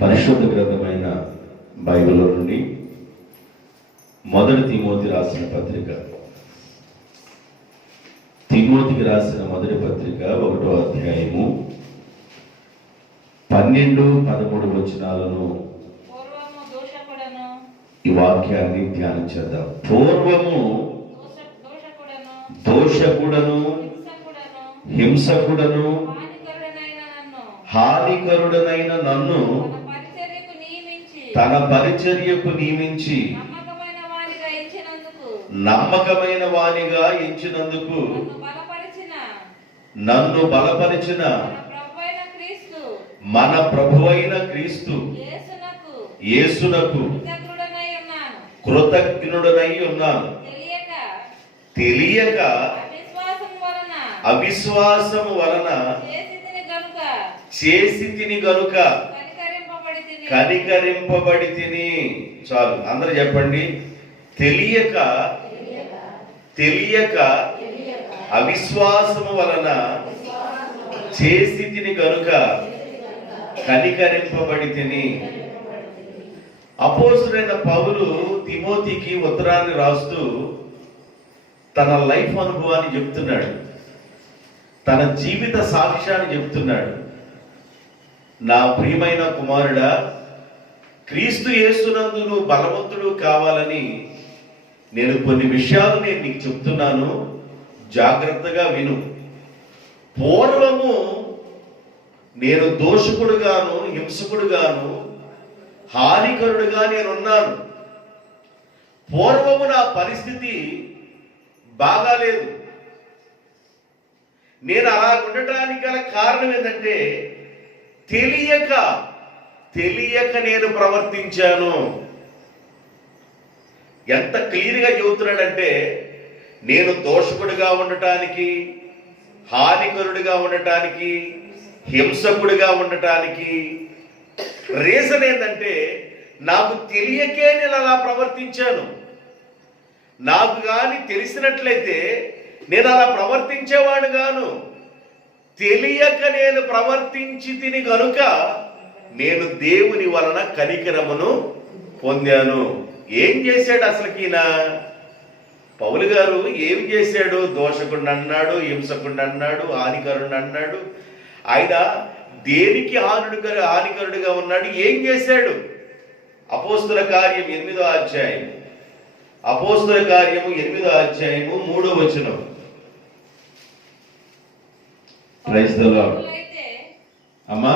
పరిశుద్ధ గ్రంథమైన బైబిల్లో నుండి మొదటి తిమోతి రాసిన పత్రిక, తిమోతికి రాసిన మొదటి పత్రిక 1వ అధ్యాయము 12-13 వచనాలను ఈ వాక్యాన్ని ధ్యానం చేద్దాం. పూర్వము దోషకుడను, హింసకుడను, హానికరుడనైన నన్ను తన పరిచర్యకు నియమించి నమ్మకమైన వానిగా ఎంచినందుకు నన్ను బలపరిచిన మన ప్రభువైన క్రీస్తు యేసునకు కృతజ్ఞుడనై ఉన్నాను. తెలియక అవిశ్వాసము వలన చేసి తిని గనుక కనికరింపబడి తిని. చాలు, అందరూ చెప్పండి. తెలియక అవిశ్వాసము వలన చేసి తిని గనుక కనికరింపబడి తిని. అపోస్తలుడైన పౌలు తిమోతికి ఉత్తరాన్ని రాస్తూ తన లైఫ్ అనుభవాన్ని చెప్తున్నాడు, తన జీవిత సాక్ష్యాన్ని చెప్తున్నాడు. నా ప్రియమైన కుమారుడా, క్రీస్తు యేసునందు నువ్వు బలవంతుడు కావాలని నేను కొన్ని విషయాలు నీకు చెప్తున్నాను, జాగ్రత్తగా విను. పూర్వము నేను దోషకుడుగాను, హింసకుడుగాను, హానికరుడుగా నేనున్నాను. పూర్వము నా పరిస్థితి బాగాలేదు. నేను అలా ఉండటానికి గల కారణం ఏంటంటే తెలియక నేను ప్రవర్తించాను. ఎంత క్లియర్గా చెబుతున్నాడంటే, నేను దోషకుడిగా ఉండటానికి, హానికరుడిగా ఉండటానికి, హింసకుడిగా ఉండటానికి రీజన్ ఏంటంటే నాకు తెలియకే నేను అలా ప్రవర్తించాను. నాకు కానీ తెలిసినట్లయితే నేను అలా ప్రవర్తించేవాడు గాను. తెలియక నేను ప్రవర్తించి తిని గనుక నేను దేవుని వలన కనికరమును పొందాను. ఏం చేశాడు అసలుకి ఈయన పౌలు గారు? ఏమి చేశాడు? దోషకుడిని అన్నాడు, హింసకుడిని అన్నాడు, హానికరుడిని అన్నాడు. ఆయన దేనికి హానికరుడిగా ఉన్నాడు? ఏం చేశాడు? అపోస్తుల కార్యం 8వ అధ్యాయం, అపోస్తుల కార్యము 8వ అధ్యాయము 3వ వచనం. Praise the Lord. అమ్మా,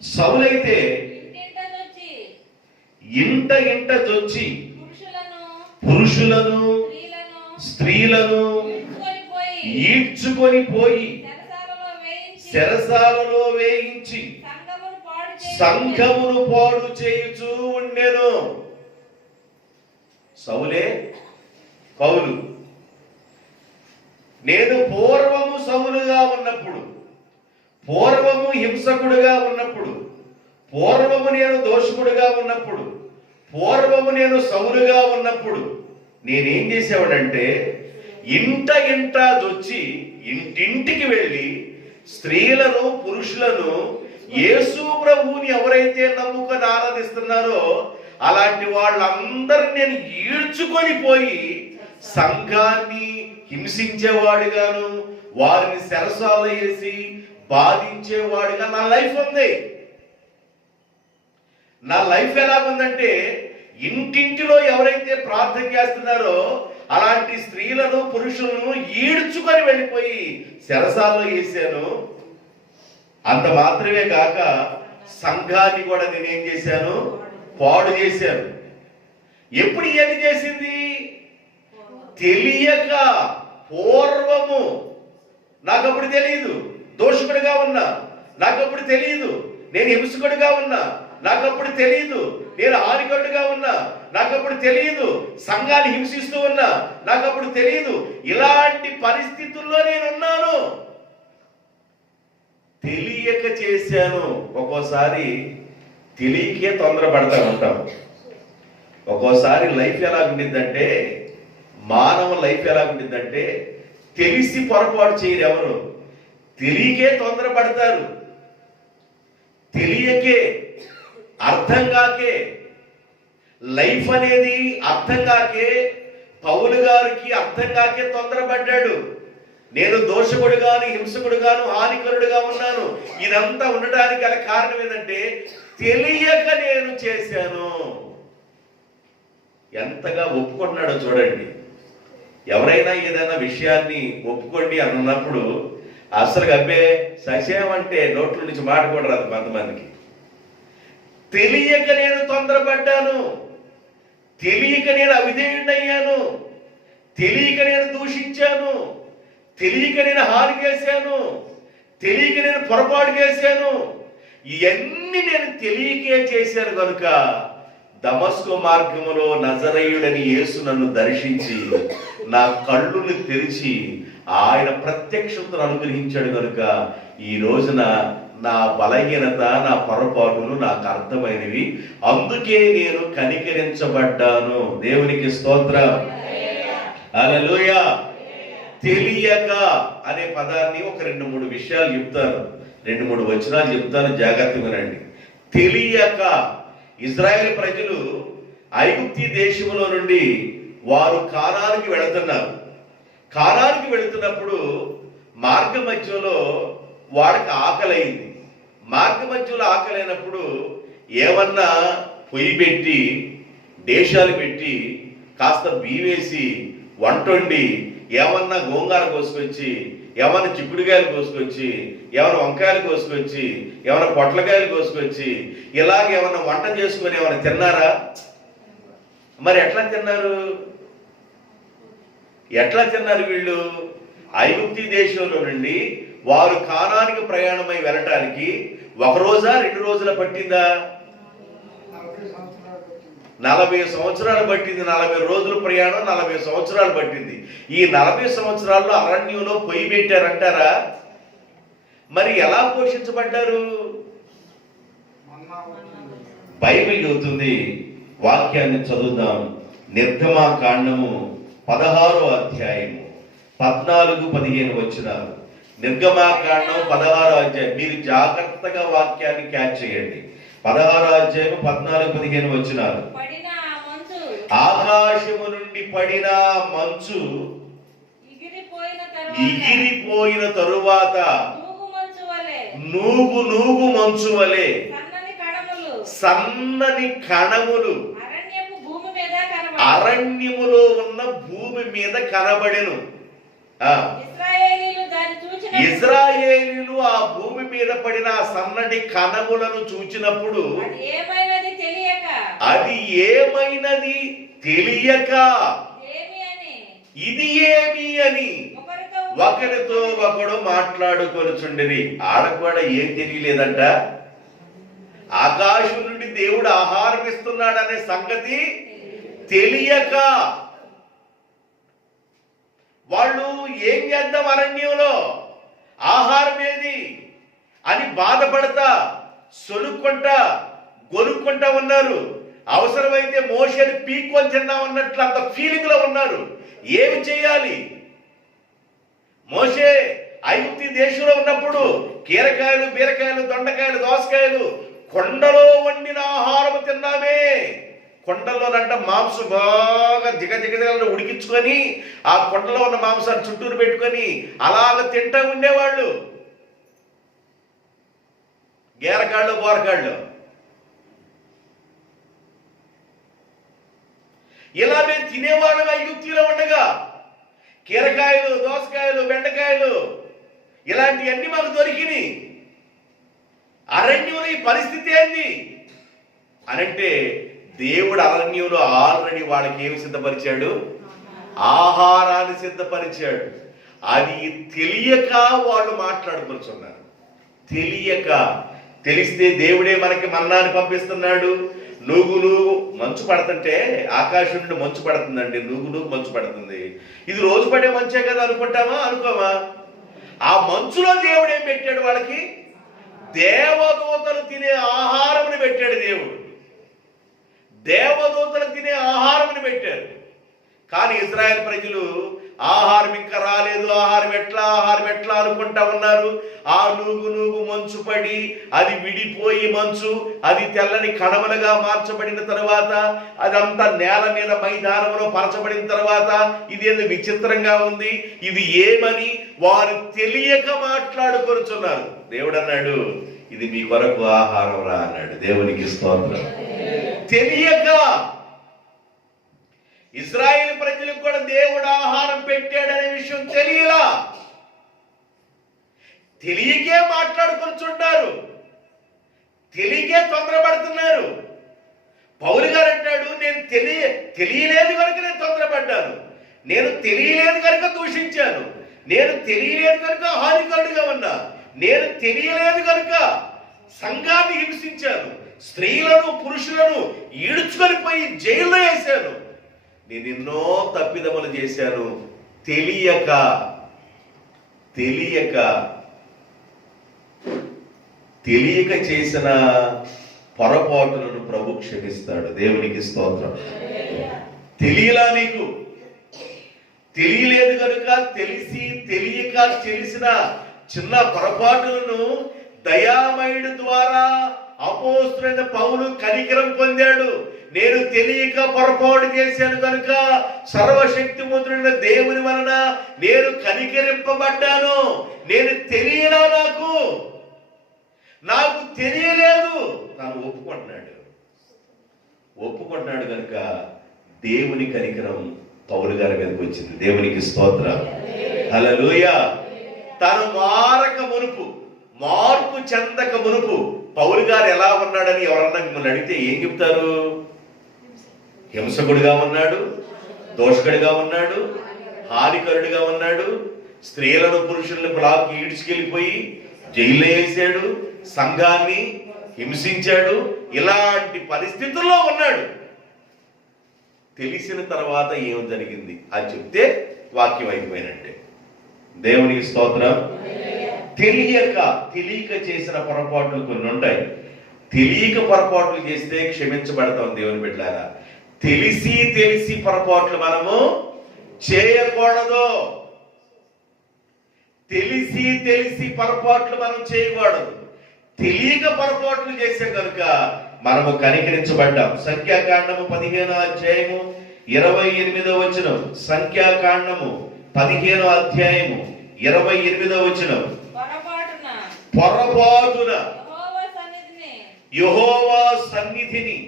సౌలైతే ఇంట జొచ్చి పురుషులను స్త్రీలను ఈడ్చుకొని పోయి చెరసాలలో వేయించి సంఘమును పాడు చేయుచూ ఉండెను. సౌలే పౌలు. నేను పూర్వము సౌలుగా ఉన్నప్పుడు, పూర్వము హింసకుడుగా ఉన్నప్పుడు, పూర్వము నేను దోషకుడుగా ఉన్నప్పుడు, పూర్వము నేను సౌలుగా ఉన్నప్పుడు నేనేం చేసేవాడంటే ఇంట వచ్చి ఇంటింటికి వెళ్ళి స్త్రీలను పురుషులను యేసు ప్రభువుని ఎవరైతే నమ్ముకొని ఆరాధిస్తున్నారో అలాంటి వాళ్ళందరినీ నేను ఈడ్చుకొని పోయి సంఘాన్ని హింసించేవాడుగాను, వారిని చెరసాల వేసి బాధించేవాడుగా నా లైఫ్ ఉంది. నా లైఫ్ ఎలాగుందంటే ఇంటింటిలో ఎవరైతే ప్రార్థన చేస్తున్నారో అలాంటి స్త్రీలను పురుషులను ఈడ్చుకొని వెళ్ళిపోయి చెరసాల్లో వేసాను. అంత మాత్రమే కాక సంఘాన్ని కూడా నేనేం చేశాను? పాడు చేశాను. ఎప్పుడు ఏమి చేసింది? తెలియక. పూర్వము నాకప్పుడు తెలియదు దోషకుడిగా ఉన్నా, నాకప్పుడు తెలియదు నేను హింసకుడిగా ఉన్నా, నాకప్పుడు తెలియదు నేను హానికరుడిగా ఉన్నా, నాకప్పుడు తెలియదు సంఘాన్ని హింసిస్తూ ఉన్నా, నాకప్పుడు తెలియదు. ఇలాంటి పరిస్థితుల్లో నేనున్నాను. తెలియక చేశాను. ఒక్కోసారి తెలియకే తొందరపడతా ఉంటాం. ఒక్కోసారి లైఫ్ ఎలా ఉండిద్దంటే, మానవ లైఫ్ ఎలా ఉండిద్దంటే తెలిసి పొరపాటు చేయరు ఎవరు, తెలియకే తొందరపడతారు. తెలియకే, అర్థం కాకే, లైఫ్ అనేది అర్థం కాకే, పౌలు గారికి అర్థం కాకే తొందరపడ్డాడు. నేను దోషకుడుగాను, హింసకుడుగాను, హానికరుడుగా ఉన్నాను. ఇదంతా ఉండడానికి గల కారణం ఏంటంటే తెలియక నేను చేశాను. ఎంతగా ఒప్పుకుంటున్నాడో చూడండి. ఎవరైనా ఏదైనా విషయాన్ని ఒప్పుకోండి అని అన్నప్పుడు అసలు అబ్బే ససేమంటే నోట్ల నుంచి మాట కూడా రాదు కొంతమందికి. తెలియక నేను తొందరపడ్డాను, తెలియక నేను అవిధేయుడయ్యాను, తెలియక నేను దూషించాను, తెలియక నేను హాని చేశాను, తెలియక నేను పొరపాటు చేశాను. ఇవన్నీ నేను తెలియకే చేశాను కనుక దమస్కు మార్గములో నజరేయుడని యేసు నన్ను దర్శించి నా కళ్ళుని తెరిచి ఆయన ప్రత్యక్షతను అనుగ్రహించాడు కనుక ఈ రోజున నా బలహీనత, నా పొరపాటులు నాకు అర్థమైనవి. అందుకే నేను కనికరించబడ్డాను. దేవునికి స్తోత్రం. హల్లెలూయా. తెలియక అనే పదాన్ని ఒక 2-3 విషయాలు చెప్తాను, 2-3 వచనాలు చెప్తాను, జాగ్రత్తగా వినండి. తెలియక ఇజ్రాయెల్ ప్రజలు ఐగుప్తు దేశంలో నుండి వారు కానానికి వెళుతున్నారు. కానానికి వెళుతున్నప్పుడు మార్గ మధ్యలో వాడికి ఆకలైంది. మార్గ మధ్యలో ఆకలైనప్పుడు ఏమన్నా పొయ్యి పెట్టి, డేషాలు పెట్టి, కాస్త బియ్యేసి వంటొండి, ఏమన్నా గోంగూర కోసుకొచ్చి, ఏమన్నా చిక్కుడుకాయలు కోసుకొచ్చి, ఏమైనా వంకాయలు కోసుకొచ్చి, ఏమైనా పొట్లకాయలు కోసుకొచ్చి, ఇలాగ ఏమన్నా వంట చేసుకొని ఏమైనా తిన్నారా? మరి ఎట్లా తిన్నారు? ఎట్లా తిన్నారు వీళ్ళు? ఐగుప్తు దేశంలో నుండి వారు కానానికి ప్రయాణమై వెళ్ళటానికి 1 రోజా 2 రోజుల పట్టిందా? 40 సంవత్సరాలు పట్టింది. 40 రోజుల ప్రయాణం 40 సంవత్సరాలు పట్టింది. ఈ 40 సంవత్సరాల్లో అరణ్యంలో పొయ్యి పెట్టారంటారా? మరి ఎలా పోషించబడ్డారు? బైబిల్ చెబుతుంది. వాక్యాన్ని చదువుదాం. నిర్గమకాండము 16వ అధ్యాయము 14-15 వచనాలు. నిర్గమకాండం 16వ అధ్యాయం. మీరు జాగ్రత్తగా వాక్యాన్ని క్యాచ్ చేయండి. 16వ అధ్యాయం 14-15 వచనాలు. ఆకాశము నుండి పడిన మంచు ఎగిరిపోయిన తరువాత నూగు మంచు వలె సన్నని కణములు అరణ్యములో ఉన్న భూమి మీద కనబడెను. ఇశ్రాయేలీయులు ఆ భూమి మీద పడిన సన్నటి కణములను చూచినప్పుడు అది ఏమైనది తెలియక ఇది ఏమి అని ఒకరితో ఒకడు మాట్లాడుకొనుచుండిరి. ఆడకు కూడా ఏం తెలియలేదంట. ఆకాశం నుండి దేవుడు ఆహారం ఇస్తున్నాడనే సంగతి తెలియక వాళ్ళు ఏం చేద్దాం, అరణ్యంలో ఆహారం ఏది అని బాధపడతా, సొలుక్కుంటా, గొనుక్కుంటా ఉన్నారు. అవసరమైతే మోషేని పీక్కొని తిన్నామన్నట్లు అంత ఫీలింగ్ లో ఉన్నారు. ఏమి చేయాలి? మోషే ఐగుప్తు దేశంలో ఉన్నప్పుడు కీరకాయలు, బీరకాయలు, దొండకాయలు, దోసకాయలు, కొండలో వండిన ఆహారం తిన్నామే. కొండల్లోనంట మాంసం బాగా దిగదిగ ఉడికించుకొని ఆ కొండలో ఉన్న మాంసాన్ని చుట్టూరు పెట్టుకొని అలాగ తింటా ఉండేవాళ్ళు. గేరకాళ్ళు, బోరకాళ్ళు. ఇలా మేము తినేవాళ్ళం ఐగుప్తులో ఉండగా. కీరకాయలు, దోసకాయలు, బెండకాయలు ఇలాంటివన్నీ మాకు దొరికినాయి. అరణ్యంలో ఈ పరిస్థితి ఏంది అనంటే దేవుడు అరణ్యంలో ఆల్రెడీ వాళ్ళకి ఏమి సిద్ధపరిచాడు? ఆహారాన్ని సిద్ధపరిచాడు. అది తెలియక వాళ్ళు మాట్లాడుకుంటున్నారు. తెలియక. తెలిస్తే దేవుడే మనకి మన్నాన్ని పంపిస్తున్నాడు. నూగు మంచు పడుతుంటే ఆకాశం నుండి మంచు పడుతుందండి. నూగు మంచు పడుతుంది. ఇది రోజు పడే మంచే కదా అనుకుంటామా? అనుకోమా? ఆ మంచులో దేవుడు ఏం పెట్టాడు వాళ్ళకి? దేవదూతలు తినే ఆహారముని పెట్టాడు దేవుడు. దేవదూతలు తినే ఆహారముని పెట్టారు. కానీ ఇశ్రాయేల్ ప్రజలు ఆహారం ఇంకా రాలేదు, ఆహారం ఎట్లా అనుకుంటా ఉన్నారు. ఆ నూగు మంచు పడి అది విడిపోయి మంచు అది తెల్లని కడమలుగా మార్చబడిన తర్వాత అదంతా నేల మీద మైదానంలో పరచబడిన తర్వాత ఇదేదో విచిత్రంగా ఉంది, ఇది ఏమని వారు తెలియక మాట్లాడుకొనుచున్నారు. దేవుడు అన్నాడు, ఇది మీ కొరకు ఆహారం రా అన్నాడు. దేవునికి స్తోత్రం. తెలియక ఇశ్రాయేలు ప్రజలకు కూడా దేవుడు ఆహారం పెట్టాడనే విషయం తెలియలా, తెలియకే మాట్లాడుకుంటున్నారు, తెలియకే తొందరపడుతున్నారు. పౌలు గారు అంటాడు, నేను తెలియలేదు కనుక నేను తొందరపడ్డాను, నేను తెలియలేదు కనుక దూషించాను, నేను తెలియలేదు కనుక హానికరుడిగా ఉన్నా, నేను తెలియలేదు కనుక సంఘాన్ని హింసించాను, స్త్రీలను పురుషులను ఈడ్చుకొని పోయి జైల్లో వేశాను, నేను ఎన్నో తప్పిదములు చేశాను. తెలియక చేసిన పొరపాటులను ప్రభు క్షమిస్తాడు. దేవునికి స్తోత్రం. తెలియలా, నీకు తెలియలేదు కనుక తెలిసి తెలియక చేసిన చిన్న పొరపాటులను దయామయుడు ద్వారా అపోస్తలుడైన పౌలు కనికరం పొందాడు. నేను తెలియక పొరపాటు చేశాను కనుక సర్వశక్తిమంతుడైన దేవుని వలన నేను కనికరింపబడ్డాను. నేను తెలియలా, నాకు తెలియలేదు, తాను ఒప్పుకుంటున్నాడు కనుక దేవుని కనికరం పౌలు గారి మీదకి వచ్చింది. దేవునికి స్తోత్రం. హల్లెలూయా. తాను మార్పు చెందక మునుపు పౌలు గారు ఎలా ఉన్నాడని ఎవరన్నా మిమ్మల్ని అడిగితే ఏం చెప్తారు? హింసకుడిగా ఉన్నాడు, దోషకుడిగా ఉన్నాడు, హానికరుడిగా ఉన్నాడు, స్త్రీలను పురుషులను బ్లాక్ ఈడ్చుకెళ్ళిపోయి జైల్లో వేసాడు, సంఘాన్ని హింసించాడు, ఇలాంటి పరిస్థితుల్లో ఉన్నాడు. తెలిసిన తర్వాత ఏం జరిగింది అది చెప్తే వాక్యం అయిపోయినట్టే. దేవునికి స్తోత్రం. తెలియక చేసిన పొరపాట్లు కొన్ని ఉంటాయి. తెలియక పొరపాట్లు చేస్తే క్షమించబడతాం దేవుని బిడ్డలారా. తెలిసి పొరపాట్లు మనము చేయకూడదు. తెలిసి పొరపాట్లు మనం చేయకూడదు. తెలియక పొరపాట్లు చేసే కనుక మనము కనికరించబడ్డాం. సంఖ్యాకాండము 15వ అధ్యాయము 28వ వచనం. సంఖ్యాకాండము 15వ అధ్యాయము 28వ వచనం. పొరపాటున యెహోవా సన్నిధిని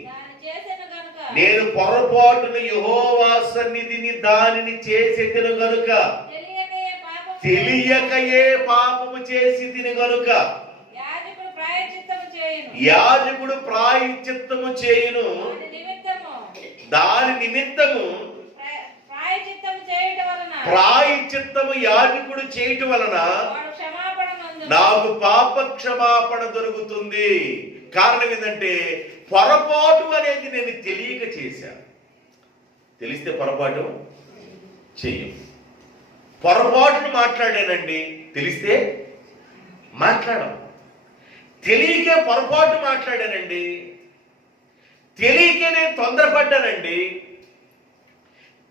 నేను పొరపాటున యెహోవా సన్నిధిని దానిని చేసేదను గనుక తెలియకయే పాపము చేసి తిని గనుక యాజకుడు ప్రాయశ్చిత్తము చేయును. దాని నిమిత్తము ప్రాయశ్చిత్తము యాజకుడు చేయటం వలన నాకు పాప క్షమాపణ దొరుకుతుంది. కారణం ఏంటంటే పొరపాటు అనేది నేను తెలియక చేశాను. తెలిస్తే పొరపాటు చెయ్యం. పొరపాటును మాట్లాడానండి, తెలిస్తే మాట్లాడం. తెలియకే పొరపాటు మాట్లాడానండి, తెలియకే నేను తొందరపడ్డానండి,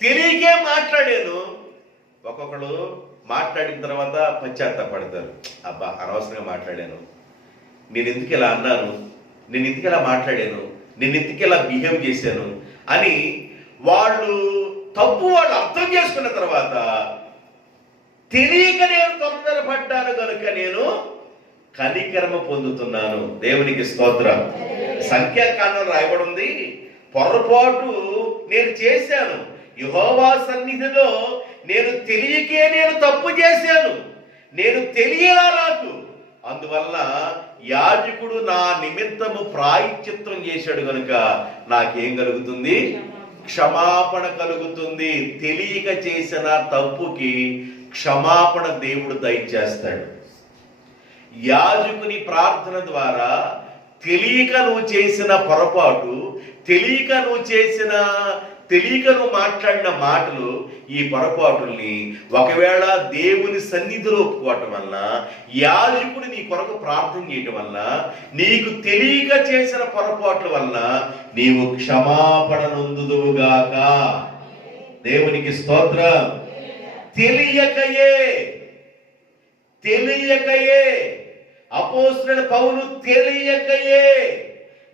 తెలియకే మాట్లాడాను. ఒక్కొక్కడు మాట్లాడిన తర్వాత పశ్చాత్తాపడతారు. అబ్బా అనవసరంగా మాట్లాడాను, నేను ఎందుకు ఇలా అన్నాను, నేను ఎందుకు ఇలా మాట్లాడాను, నేను ఎందుకు ఇలా బిహేవ్ చేశాను అని వాళ్ళు అర్థం చేసుకున్న తర్వాత తెలియక నేను తొందరపడ్డాను కనుక నేను కనికరమ పొందుతున్నాను. దేవునికి స్తోత్రం. సంఖ్యాకాండం రాయబడి ఉంది, పొరపాటు నేను చేశాను, యెహోవా సన్నిధిలో నేను తెలియకే నేను తప్పు చేశాను, నేను తెలియలా నాకు. అందువల్ల యాజకుడు నా నిమిత్తము ప్రాయశ్చిత్తం చేశాడు కనుక నాకేం కలుగుతుంది? క్షమాపణ కలుగుతుంది. తెలియక చేసిన తప్పుకి క్షమాపణ దేవుడు దయచేస్తాడు. యాజకుని ప్రార్థన ద్వారా తెలియక నువ్వు చేసిన పొరపాటు, తెలియక నువ్వు మాట్లాడిన మాటలు, ఈ పొరపాటుల్ని ఒకవేళ దేవుని సన్నిధిలో ఒప్పుకోవటం వల్ల, యాజకుడు నీ కొరకు ప్రార్థన చేయటం వల్ల, నీకు తెలియక చేసిన పొరపాట్ల వల్ల నీవు క్షమాపణ నొందుదువుగాక. దేవునికి స్తోత్రం. తెలియకయే అపోస్తలుడైన పౌలు తెలియకయే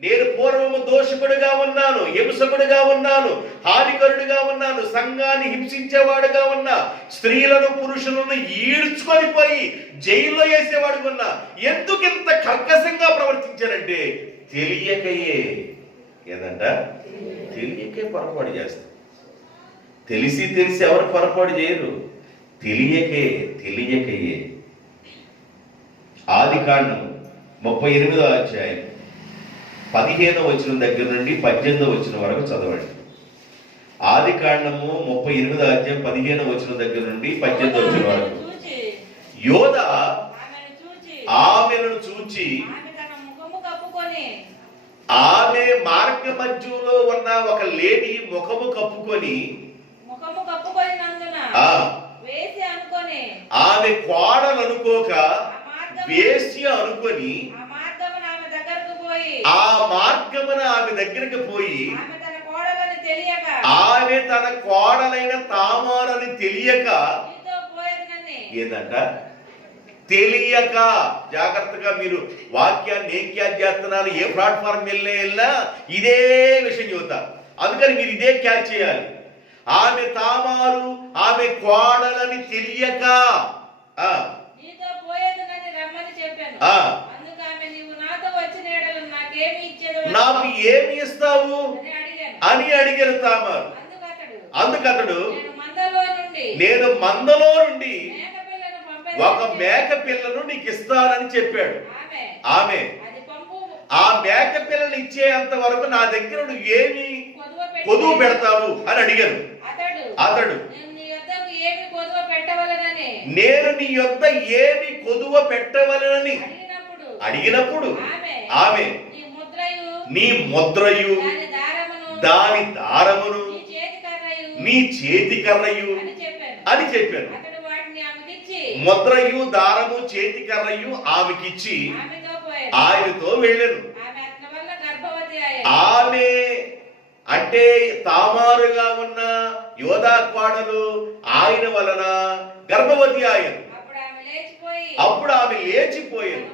నేను పూర్వము దోషకుడిగా ఉన్నాను, హింసకుడిగా ఉన్నాను, హానికరుడిగా ఉన్నాను, సంఘాన్ని హింసించేవాడుగా ఉన్నా, స్త్రీలను పురుషులను ఈడ్చుకొని పోయి జైల్లో వేసేవాడుగా ఉన్నా. ఎందుకు ఇంత కర్కశంగా ప్రవర్తించారంటే తెలియకయే. ఏదంట? తెలియకే పొరపాటు చేస్తారు. తెలిసి ఎవరు పొరపాటు చేయరు, తెలియకయే. ఆదికాండం 38వ అధ్యాయం 15వ వచనం దగ్గర నుండి 18వ వచనం వరకు చదవండి. ఆదికాండము 38వ అధ్యాయం 15వ వచనం దగ్గర నుండి 18వ వచనం వరకు. యోధ ఆమెను చూచి ఆమె మార్గ మధ్యలో ఉన్న ఒక లేడీ ముఖము కప్పుకొని ఆమె కోడలు అనుకోక వేశ్య అనుకొని ఆ మార్గమున ఆమె దగ్గరకు పోయి ఆమె తన కోడలైన తామారని తెలియక. ఏందంట? తెలియక. జాగ్రత్తగా మీరు వాక్యాన్ని ఏం క్యాచ్ చేస్తున్నారు, ఏ ప్లాట్ఫామ్ వెళ్ళినా ఇదే విషయం చెబుతారు. అందుకని మీరు ఇదే క్యాచ్ చేయాలి. ఆమె తామారు ఆమె కోడలని తెలియక నాకు ఏమి ఇస్తావు అని అడిగారు తామారు. అందుకతడు నేను మందలో నుండి ఒక మేక పిల్లను నీకు ఇస్తానని చెప్పాడు. ఆమె ఆ మేక పిల్లను ఇచ్చేంత వరకు నా దగ్గర నువ్వు ఏమి కొదువు పెడతావు అని అడిగాను. అతడు నేను నీ యొద్ద ఏమి కొదువ పెట్టవలనని అడిగినప్పుడు ఆమె నీ ముద్రయు దాని దారమును నీ చేతి కర్రయు అని చెప్పాను. ముద్రయు దారము చేతి కర్రయు ఆమెకిచ్చి ఆయనతో వెళ్ళాను. ఆమె అంటే తామారుగా ఉన్న యోధా కోడలు ఆయన వలన గర్భవతి ఆయన. అప్పుడు ఆమె లేచిపోయాను,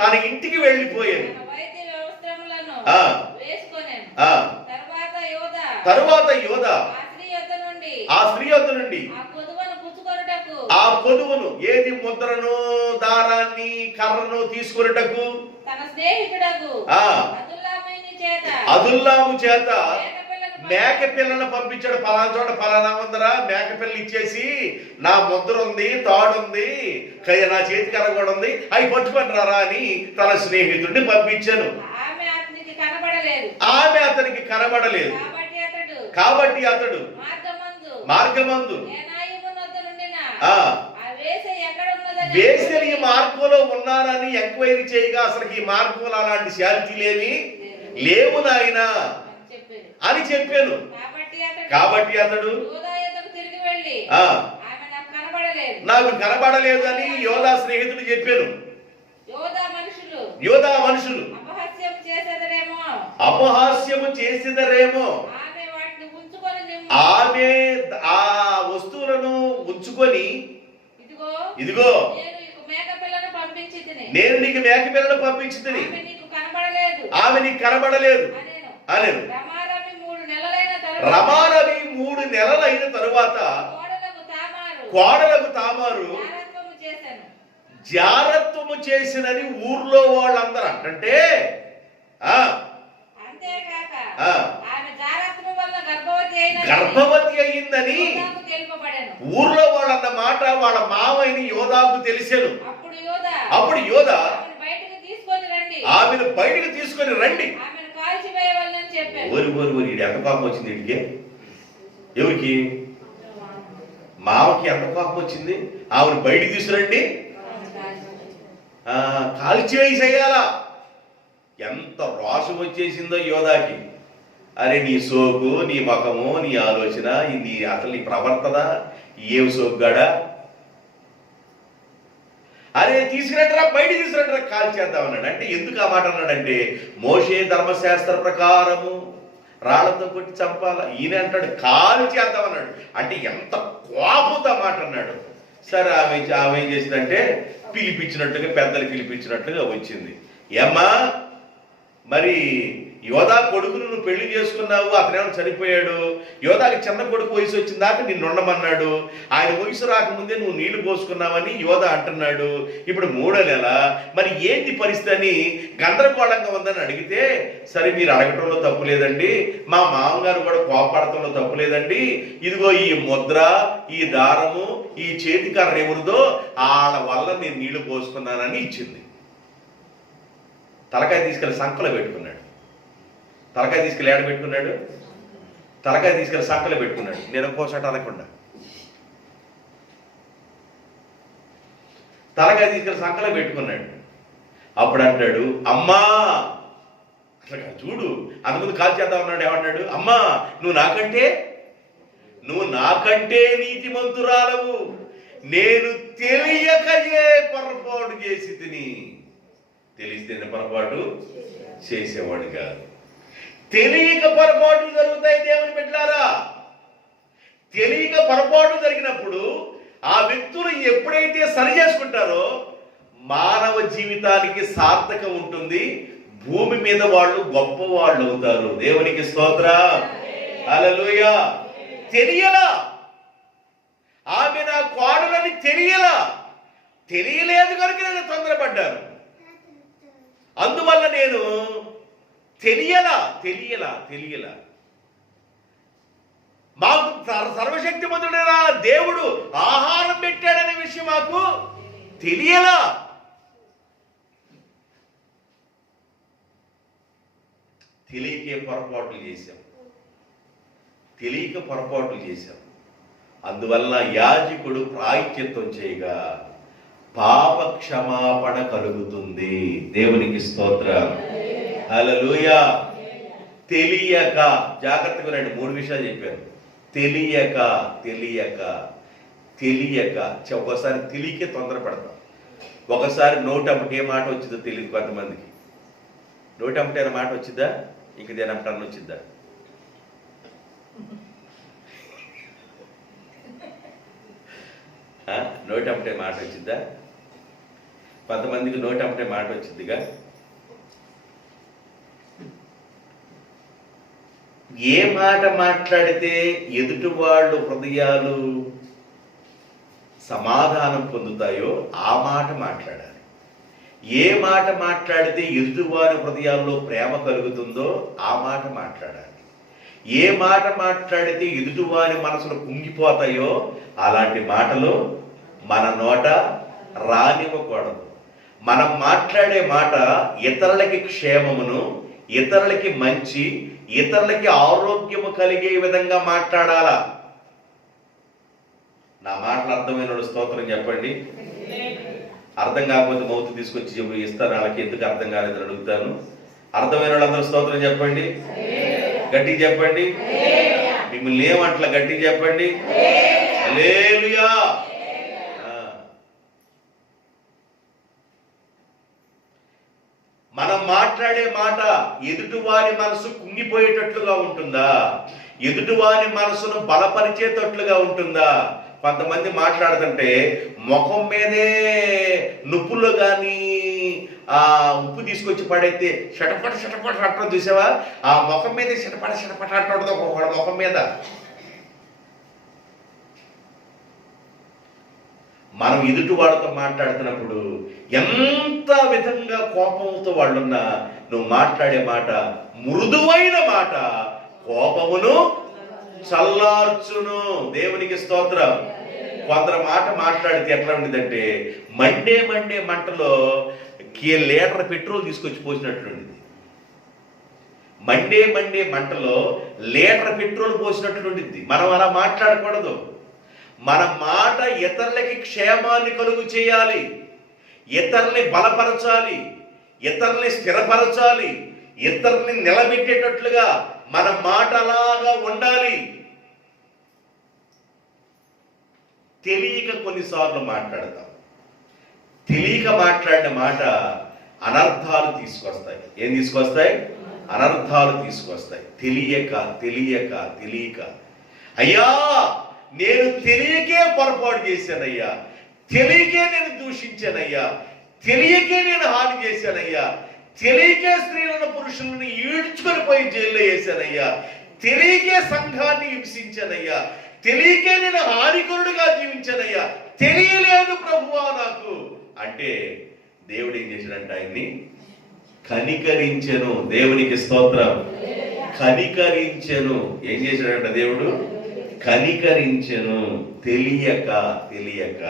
తన ఇంటికి వెళ్ళిపోయాను. తరువాత యోధ ఆ స్త్రీ యొద్ద నుండి ఆ కొదువును, ఏది ముద్రను దారాన్ని కర్రను తీసుకొనుటకు అదుల్లాము చేత మేక పిల్లను పంపించాడు. పలానా చోట పలానా ఉందరా మేక పిల్లలు ఇచ్చేసి నా ముద్ర ఉంది, తాడుంది, నా చేతి కర్ర కూడా ఉంది, అవి పట్టుకొని రారా అని తన స్నేహితుడిని పంపించాను. ఆమె అతనికి కనబడలేదు. కాబట్టి అతడు మార్గమందు వేసే ఈ మార్గంలో ఉన్నానని ఎంక్వైరీ చేయగా అసలు ఈ మార్గంలో అలాంటి శాంతిలేవి లేవు నాయన అని చెప్పాను. కాబట్టి అతడు నాకు కనబడలేదు అని యోధా స్నేహితుడు చెప్పాను. యోధా మనుషులు అపహాస్యము చేసిదరేమో. ఆమె ఆ వస్తువులను ఉంచుకొని ఇదిగో నేను నీకు మేక పిల్లను పంపించితిని, ఆమె నీకు కనబడలేదు అని. రమారవి 3 నెలలైన తరువాత కోడలకు తామారు జారత్వము చేసినని ఊర్లో వాళ్ళందరూ అంటే గర్భవతి అయిందని ఊర్లో వాళ్ళన్న మాట వాళ్ళ మావైని యోధాకు తెలిసాను. అప్పుడు యోధ ఆమెను బయటకు తీసుకొని రండి. ఎంత కోపం వచ్చింది వీడికి? ఎవరికి? మావకి ఎంత కోపం వచ్చింది? ఆమెను బయటికి తీసుకురండి, కాల్చివేయి చేయాలా. ఎంత రోషం వచ్చేసిందో యోధాకి. అరే నీ సోకు, నీ ముఖము, నీ ఆలోచన, అసలు నీ ప్రవర్తన ఏం సోగ్గాడా? అరే తీసుకురంటారా, బయట తీసుకురంటారా, కాల్ చేద్దామన్నాడు. అంటే ఎందుకు ఆ మాట అన్నాడంటే మోషే ధర్మశాస్త్ర ప్రకారము రాళ్లతో కొట్టి చంపాలా. ఈయన అంటాడు కాలు చేద్దామన్నాడు. అంటే ఎంత కోపంతో మాట అన్నాడు. సరే ఆమె ఏం చేసిందంటే పిలిపించినట్టుగా, పెద్దలు పిలిపించినట్టుగా వచ్చింది. ఏమ్మా, మరి యోధా కొడుకును నువ్వు పెళ్లి చేసుకున్నావు, అతనేమో చనిపోయాడు. యోధాకి చిన్న కొడుకు వయసు వచ్చిన దాకా నిన్ను ఉండమన్నాడు. ఆయన వయసు రాకముందే నువ్వు నీళ్లు పోసుకున్నావని యోధా అంటున్నాడు. ఇప్పుడు 3వ నెల, మరి ఏంటి పరిస్థితి అని గందరగోళంగా ఉందని అడిగితే, సరే మీరు అడగటంలో తప్పు లేదండి, మా మామగారు కూడా కోపడటంలో తప్పు లేదండి, ఇదిగో ఈ ముద్ర, ఈ దారము, ఈ చేతికర్ర ఎవరిదో వాళ్ళ వల్ల నేను నీళ్లు పోసుకున్నానని ఇచ్చింది. తలకాయ తీసుకెళ్ళి సంకలో పెట్టుకున్నాడు. తలకాయ తీసుకెళ్ళి ఏడ పెట్టుకున్నాడు? తలకాయ తీసుకెళ్ళి సంకలో పెట్టుకున్నాడు. నేను ఇంకోసాట అనకుండా తలకాయ తీసుకెళ్ళి సంకలో పెట్టుకున్నాడు. అప్పుడు అంటాడు, అమ్మా, అట్లా చూడు, అంతకుముందు కాల్ చేద్దాం అన్నాడు. ఏమన్నాడు? అమ్మా, నువ్వు నాకంటే నీతిమంతురాలవు, నేను తెలియకయే పొరపాటు చేసి తిని. తెలిస్తే పొరపాటు చేసేవాడు కాదు. తెలియక పొరపాట్లు జరుగుతాయి దేవుని బిడ్డలారా. తెలియక పొరపాటు జరిగినప్పుడు ఆ వ్యక్తులు ఎప్పుడైతే సరి చేసుకుంటారో మానవ జీవితానికి సార్థకం ఉంటుంది. భూమి మీద వాళ్ళు గొప్ప వాళ్ళు అవుతారు. దేవునికి స్తోత్రం, హల్లెలూయా. తెలియలా, ఆమె నా కోడలని తెలియలేదు కనుక నేను తొందరపడ్డాను. అందువల్ల నేను తెలియలా. మాకు సర్వశక్తిమంతుడైన దేవుడు ఆహారం పెట్టాడనే విషయం మాకు తెలియలా. తెలియక పొరపాట్లు చేశాం. అందువల్ల యాజకుడు ప్రాయశ్చిత్తం చేయగా పాప క్షమాపణ కలుగుతుంది. దేవునికి స్తోత్రం, హల్లెలూయా. తెలియక, జాగ్రత్తగా రండి, 3 విషయాలు చెప్పాను. తెలియక ఒకసారి తెలియకే తొందరపడతాం. ఒకసారి నోటంపటి ఏ మాట వచ్చిందో తెలియదు కొంతమందికి. నోటంపటి అనే మాట వచ్చిద్దా? ఇంక దేనంపటి అన్న వచ్చిద్దా? నోటంపటే మాట వచ్చిద్దా? కొంతమందికి నోటంపటే మాట వచ్చిద్దిగా. ఏ మాట మాట్లాడితే ఎదుటి వాళ్ళు హృదయాలు సమాధానం పొందుతాయో ఆ మాట మాట్లాడాలి. ఏ మాట మాట్లాడితే ఎదుటివారి హృదయాల్లో ప్రేమ కలుగుతుందో ఆ మాట మాట్లాడాలి. ఏ మాట మాట్లాడితే ఎదుటివారి మనసులు కుంగిపోతాయో అలాంటి మాటలు మన నోట రానివ్వకూడదు. మనం మాట్లాడే మాట ఇతరులకి క్షేమమును, ఇతరులకి మంచి, ఇతరులకి ఆరోగ్యము కలిగే విధంగా మాట్లాడాలా. నా మాటలు అర్థమైన స్తోత్రం చెప్పండి. అర్థం కాకపోతే మౌత్ తీసుకొచ్చి ఇస్తాను. వాళ్ళకి ఎందుకు అర్థం కాలేదని అడుగుతాను. అర్థమైన వాళ్ళందరూ స్తోత్రం చెప్పండి, గట్టిగా చెప్పండి. మిమ్మల్ని ఏమంటలా, గట్టిగా చెప్పండి. హల్లెలూయా. మనం మాట్లాడే మాట ఎదుటివారి మనసు కుంగిపోయేటట్లుగా ఉంటుందా? ఎదుటివారి మనసును బలపరిచేటట్లుగా ఉంటుందా? కొంతమంది మాట్లాడుతుంటే ముఖం మీదే నొప్పులు కానీ ఆ ఉప్పు తీసుకొచ్చి పడైతే షటపట అంటారు చూసావా? ఆ ముఖం మీద షటపట అంటాడు ఒక ముఖం మీద. మనం ఎదుటి వాళ్ళతో మాట్లాడుతున్నప్పుడు ఎంత విధంగా కోపంతో వాళ్ళున్నా నువ్వు మాట్లాడే మాట మృదువైన మాట కోపమును చల్లార్చును. దేవునికి స్తోత్రం. కొందరు మాట మాట్లాడితే ఎట్లా ఉండేదంటే మండే మంటలో లీటర్ పెట్రోల్ తీసుకొచ్చి పోసినట్లుంది. మండే మంటలో లీటర్ పెట్రోల్ పోసినట్లుండిద్ది. మనం అలా మాట్లాడకూడదు. మన మాట ఇతరులకి క్షేమాన్ని కలుగు చేయాలి, ఇతరుల్ని బలపరచాలి, ఇతరుల్ని స్థిరపరచాలి, ఇతరుల్ని నిలబెట్టేటట్లుగా మన మాట అలాగా ఉండాలి. తెలియక కొన్నిసార్లు మాట్లాడతాం. తెలియక మాట్లాడిన మాట అనర్థాలు తీసుకొస్తాయి. ఏం తీసుకొస్తాయి? అనర్థాలు తీసుకొస్తాయి. తెలియక తెలియక తెలియక అయ్యా నేను తెలియకే పొరపాటు చేశానయ్యా, తెలియకే నేను దూషించానయ్యా, తెలియకే నేను హాని చేశానయ్యా, తెలియకే స్త్రీలను పురుషులను ఈడ్చుకొని పోయి జైల్లో వేశానయ్యా, తెలియకే సంఘాన్ని హింసించానయ్యా, తెలియకే నేను హానికరుడుగా జీవించానయ్యా, తెలియలేదు ప్రభువా నాకు అంటే దేవుడు ఏం చేశాడంటే ఆయన్ని కనికరించెను. దేవునికి స్తోత్రం. కనికరించెను. ఏం చేశాడంట దేవుడు? కనికరించెను. తెలియక తెలియక.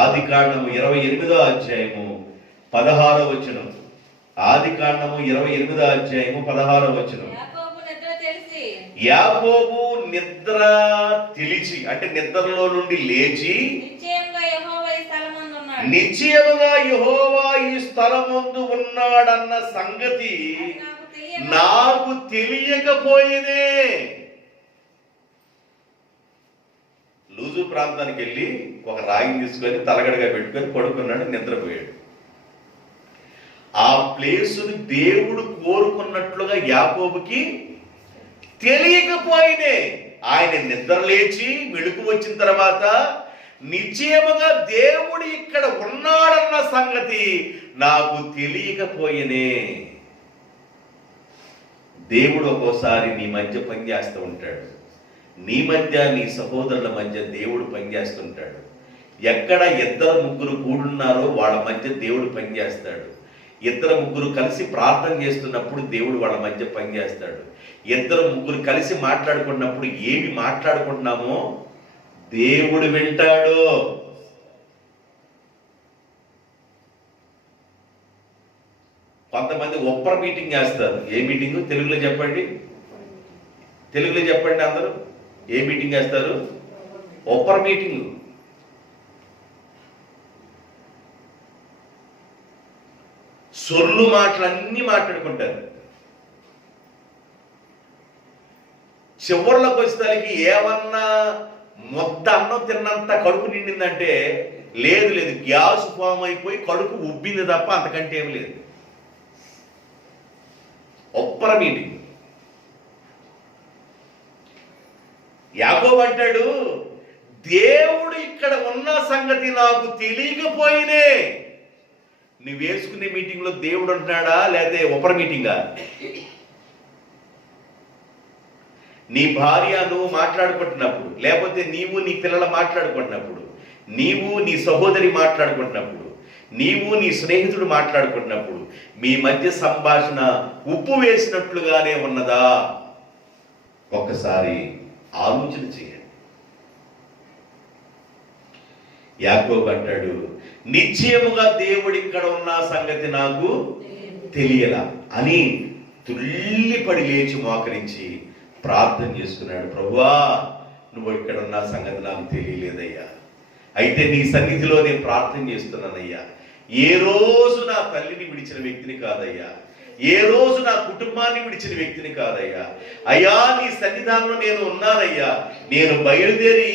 ఆదికాండము 28వ అధ్యాయము 16వ వచనం. ఆదికాండము 28వ అధ్యాయము 16వ వచనం. యాకోబు నిద్ర తెలిసి అంటే నిద్రలో నుండి లేచి నిశ్చయముగా యెహోవా ఈ స్థలమందు ఉన్నాడన్న సంగతి నాకు తెలియకపోయేదే. లూజు ప్రాంతానికి వెళ్ళి ఒక రాయిని తీసుకొని తలగడగా పెట్టుకొని పడుకున్నాడు, నిద్రపోయాడు. ఆ ప్లేసుని దేవుడు కోరుకున్నట్లుగా యాకోబుకి తెలియకపోయినే. ఆయన నిద్ర లేచి మెళుకు వచ్చిన తర్వాత నిశ్చయముగా దేవుడు ఇక్కడ ఉన్నాడన్న సంగతి నాకు తెలియకపోయినే. దేవుడు ఒక్కోసారి నీ మధ్య పనిచేస్తూ ఉంటాడు. నీ మధ్య నీ సహోదరుల మధ్య దేవుడు పనిచేస్తుంటాడు. ఎక్కడ ఇద్దరు ముగ్గురు కూడున్నారో వాళ్ళ మధ్య దేవుడు పనిచేస్తాడు. ఇద్దరు ముగ్గురు కలిసి ప్రార్థన చేస్తున్నప్పుడు దేవుడు వాళ్ళ మధ్య పనిచేస్తాడు. ఇద్దరు ముగ్గురు కలిసి మాట్లాడుకున్నప్పుడు ఏమి మాట్లాడుకుంటున్నామో దేవుడు వింటాడు. కొంతమంది ఒప్పర మీటింగ్ చేస్తారు. ఏ మీటింగ్? తెలుగులో చెప్పండి, తెలుగులో చెప్పండి అందరూ. ఏ మీటింగ్ చేస్తారు? ఒప్పర మీటింగ్. సొల్లు మాటలన్నీ మాట్లాడుకుంటారు. చివరిలోకి వచ్చేసరికి ఏమన్నా మొత్త అన్నం తిన్నంత కడుపు నిండిందంటే లేదు లేదు, గ్యాస్ ఫామ్ అయిపోయి కడుపు ఉబ్బింది తప్ప అంతకంటే ఏం లేదు. ఒప్పర మీటింగ్. యాకోబు అంటాడు, దేవుడు ఇక్కడ ఉన్న సంగతి నాకు తెలియకపోయినే. నువ్వు వేసుకునే మీటింగ్లో దేవుడు అంటున్నాడా లేకపోతే ఒప్పర మీటింగా? నీ భార్య నువ్వు మాట్లాడుకుంటున్నప్పుడు, లేకపోతే నీవు నీ పిల్లలు మాట్లాడుకుంటున్నప్పుడు, నీవు నీ సహోదరి మాట్లాడుకుంటున్నప్పుడు, నీవు నీ స్నేహితుడు మాట్లాడుకుంటున్నప్పుడు మీ మధ్య సంభాషణ ఉప్పు వేసినట్లుగానే ఉన్నదా? ఒక్కసారి ఆలోచన చేయండి. యాకోబు అంటాడు, నిశ్చయముగా దేవుడు ఇక్కడ ఉన్న సంగతి నాకు తెలియలా అని తుల్లిపడి లేచి మోకరించి ప్రార్థన చేసుకున్నాడు. ప్రభువా, నువ్వు ఇక్కడ ఉన్న సంగతి నాకు తెలియలేదయ్యా. అయితే నీ సన్నిధిలో నేను ప్రార్థన చేస్తున్నానయ్యా. ఏ రోజు నా తల్లిని విడిచిన వ్యక్తిని కాదయ్యా, ఏ రోజు నా కుటుంబాన్ని విడిచిన వ్యక్తిని కాదయ్యా. అయ్యా, నీ సన్నిధానంలో నేను ఉన్నానయ్యా. నేను బయలుదేరి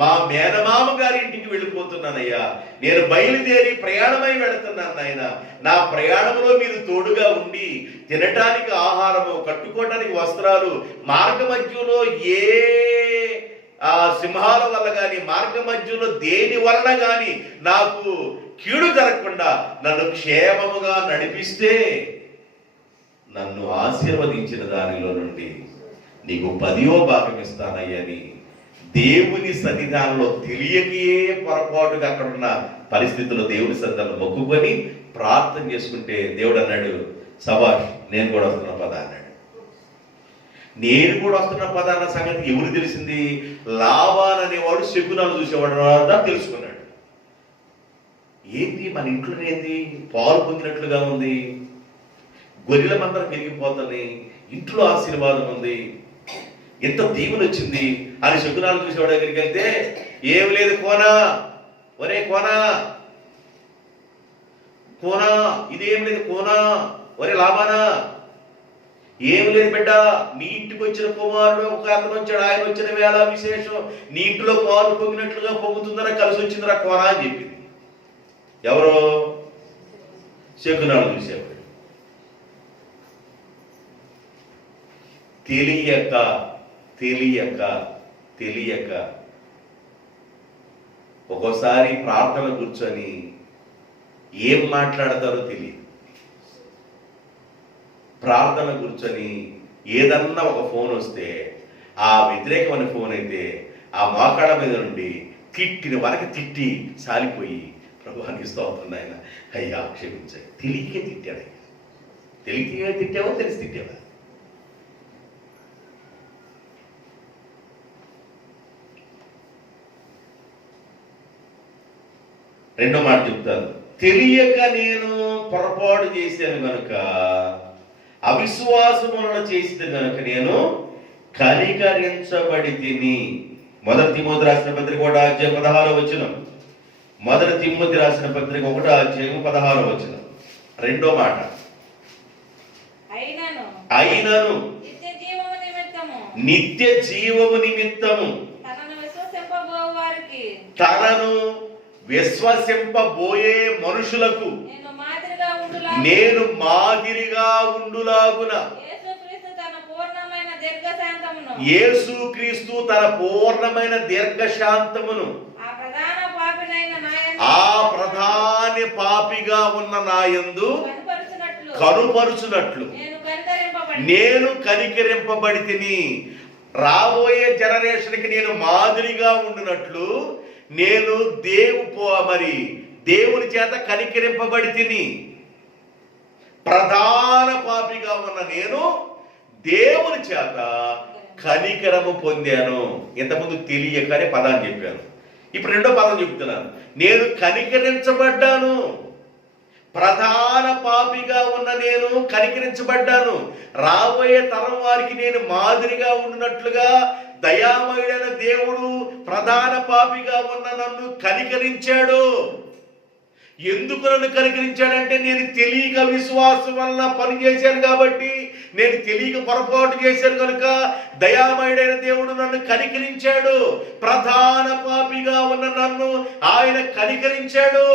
మా మేనమామ గారి ఇంటికి వెళ్ళిపోతున్నానయ్యా. నేను బయలుదేరి ప్రయాణమై వెళుతున్నాను నాయన. నా ప్రయాణంలో మీరు తోడుగా ఉండి తినటానికి ఆహారము, కట్టుకోవటానికి వస్త్రాలు, మార్గ మధ్యలో ఏ సింహాల వల్ల కానీ మార్గ మధ్యలో దేని వలన కానీ నాకు కీడు జరగకుండా నన్ను క్షేమముగా నడిపిస్తే నన్ను ఆశీర్వదించిన దానిలో నుండి నీకు 10వ భాగం ఇస్తానయ్యని దేవుని సన్నిధానంలో తెలియకే పొరపాటుగా అక్కడ ఉన్న పరిస్థితుల్లో దేవుని సన్నిధానంలో మొక్కుకొని ప్రార్థన చేసుకుంటే దేవుడు అన్నాడు, సబాష్, నేను కూడా వస్తున్న పద అన్నాడు. నేను కూడా వస్తున్న పద అన్న సంగతి ఎవరు తెలిసింది? లాబాన్ అనేవాడు శకునాలు చూసేవాడు తెలుసుకున్నాడు. ఏంది మన ఇంట్లో ఏంది పాలు పొందినట్లుగా ఉంది, గొర్రెల మందరం పెరిగిపోతుంది, ఇంట్లో ఆశీర్వాదం ఉంది, ఎంత దీవులు వచ్చింది అని శకునాలు చూసేవాడు దగ్గరికి వెళ్తే ఏమి లేదు, కోనా, ఒరే కోనా, కోనా, ఇదేం లేదు, కోనా, ఒరే లాబానా, ఏమి లేదు బిడ్డ, నీ ఇంటికి వచ్చిన కుమారుడు ఒక అతను వచ్చాడు, ఆయన వచ్చిన వేళ విశేషం, నీ ఇంట్లో పాలు పొంగినట్లుగా పొంగుతుందరా, కలిసి వచ్చిందిరా కోనా అని చెప్పింది. ఎవరో? శకునాలు చూసేవాడు. తెలియక తెలియక తెలియక ఒక్కోసారి ప్రార్థన కూర్చొని ఏం మాట్లాడతారో తెలియదు. ప్రార్థన కూర్చొని ఏదన్నా ఒక ఫోన్ వస్తే ఆ వ్యతిరేకమైన ఫోన్ అయితే ఆ మోకాళ్ళ మీద నుండి తిట్టిన వరకు తిట్టి సాలిపోయి ప్రభువానికి స్తోత్రం ఆయన, అయ్యా క్షమించాయి. తెలియకే తిట్టాడు. తెలియక తిట్టావో తెలిసి తిట్టావా? రెండో మాట చెప్తాను. తెలియక నేను పొరపాటు చేశాను కనుక, అవిశ్వాసము వలన చేసిన కనుక నేను కనికరించబడి తిని. మొదటి తిమోతి రాసిన పత్రిక 1వ అధ్యాయం 16వ వచనం. మొదటి తిమోతి రాసిన పత్రిక 1వ అధ్యాయం 16వ వచనం. రెండో మాట, అయినను నిత్య జీవము నిమిత్తము తనను విశ్వసింపబోయే మనుషులకు నేను మాదిరిగా ఉండులాగున యేసుక్రీస్తు తన పూర్ణమైన దీర్ఘశాంతమును ఆ ప్రధాన పాపిగా ఉన్న నాయందు కనుపరుచునట్లు నేను కనికరింపబడి తిని. రాబోయే జనరేషన్కి నేను మాదిరిగా ఉండునట్లు నేను దేవుని చేత కనికరింపబడి తిని. ప్రధాన పాపిగా ఉన్న నేను దేవుని చేత కనికరము పొందాను. ఇంతకుముందు తెలియకనే పదాన్ని చెప్పాను. ఇప్పుడు రెండో పదం చెప్తున్నాను. నేను కనికరించబడ్డాను. ప్రధాన పాపిగా ఉన్న నేను కనికరించబడ్డాను. రాబోయే తరం వారికి నేను మాదిరిగా ఉండినట్లుగా దయామయుడైన దేవుడు ప్రధాన పాపిగా ఉన్న నన్ను కనికరించాడు. ఎందుకు నన్ను కనికరించాడంటే నేను తెలియక విశ్వాసం వలన పని చేశాను కాబట్టి, నేను తెలియక పొరపాటు చేశాను కనుక దయామయుడైన దేవుడు నన్ను కనికరించాడు. ప్రధాన పాపిగా ఉన్న నన్ను ఆయన కనికరించాడు.